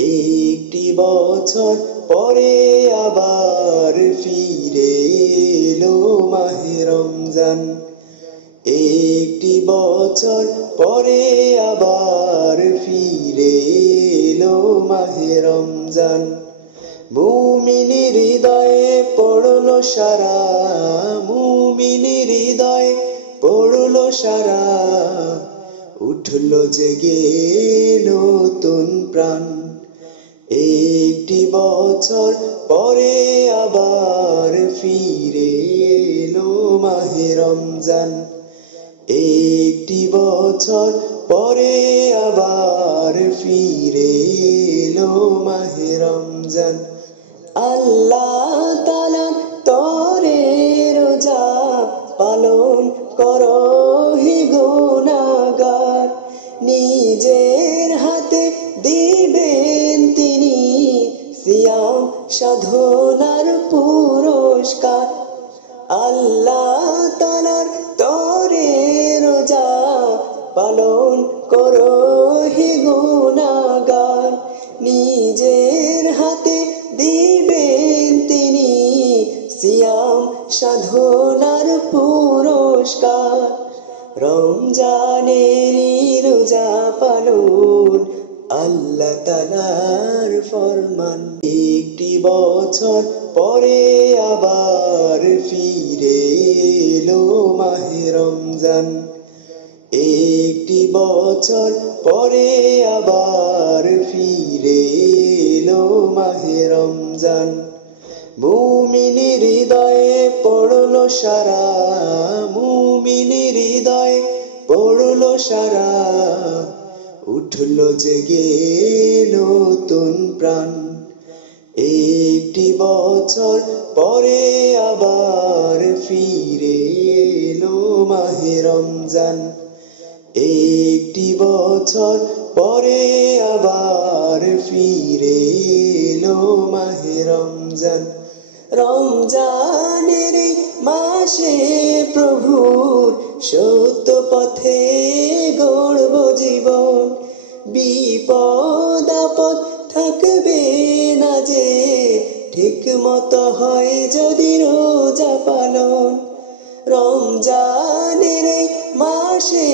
একটি বছর পরে আবার ফিরে এলো মাহে রমজান। একটি বছর পরে আবার ফিরে এলো মাহে রমজান। মুমিনের হৃদয়ে পড়লো সারা, মুমিনের হৃদয়ে পড়লো সারা, উঠলো জেগে নতুন প্রাণ। একটি বছর পরে আবার ফিরে এলো মাহে রমজান। একটি বছর পরে আবার ফিরে এলো মাহে রমজান। আল্লাহ তাআলা তরে রোজা পালন করো হে গুনাহগার, নিজের হাতে দিবেন তিনি সিয়াম সাধনার পুরস্কার। আল্লাহ তাআলার তরে রোজা পালন করো হে গুনাহগার, নিজের হাতে দিবেন তিনি সিয়াম সাধনার পুরস্কার। রমজানের রোজা পালন আল্লাহ তাআলার ফরমান। একটি বছর পরে আবার ফিরে এলো মাহে রমজান। একটি বছর পরে আবার ফিরে এলো মাহে রমজান। মুমিনের হৃদয়ে পড়লো সারা, মুমিনের হৃদয়ে পড়লো সারা, উঠলো জেগে নতুন প্রাণ। একটি বছর পরে আবার ফিরে এলো মাহে রমজান। একটি বছর পরে আবার ফিরে এলো মাহে রমজান। রমজানের মাসে প্রভুর সত্য পথে গড়ব জীবন, বিপদ আপদ থাকবে না যে ঠিক মতো হয় যদি রোজা পালন। রমজানের মাসে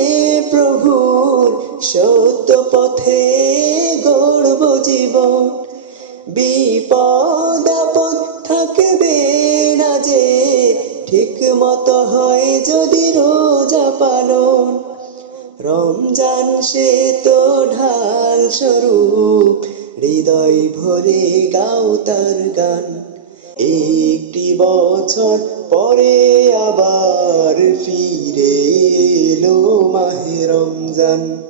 প্রভুর সত্য পথে গড়ব জীবন, বিপদ আপদ থাকবে না যে ঠিক মতো হয় যদি রোজা পালন। রমজান সে তো ঢাল স্বরূপ, হৃদয় ভরে গাও তার গান। একটি বছর পরে আবার ফিরে এলো মাহে রমজান।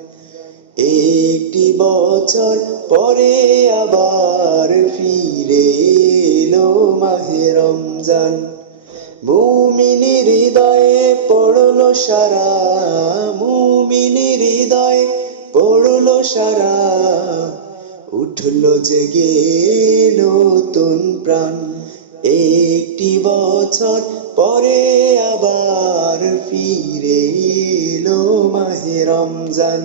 একটি বছর পরে আবার ফিরে এলো মাহে রমজান। মুমিনের হৃদয়ে পড়লো সারা, মুমিনের হৃদয়ে পড়লো সারা, উঠলো জেগে নতুন প্রাণ। একটি বছর পরে আবার ফিরে এলো মাহে রমজান।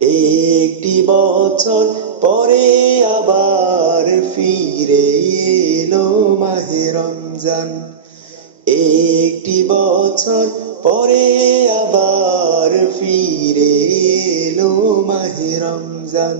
একটি বছর পরে আবার ফিরে এলো মাহে রমজান। একটি বছর পরে আবার ফিরে এলো মাহে রমজান।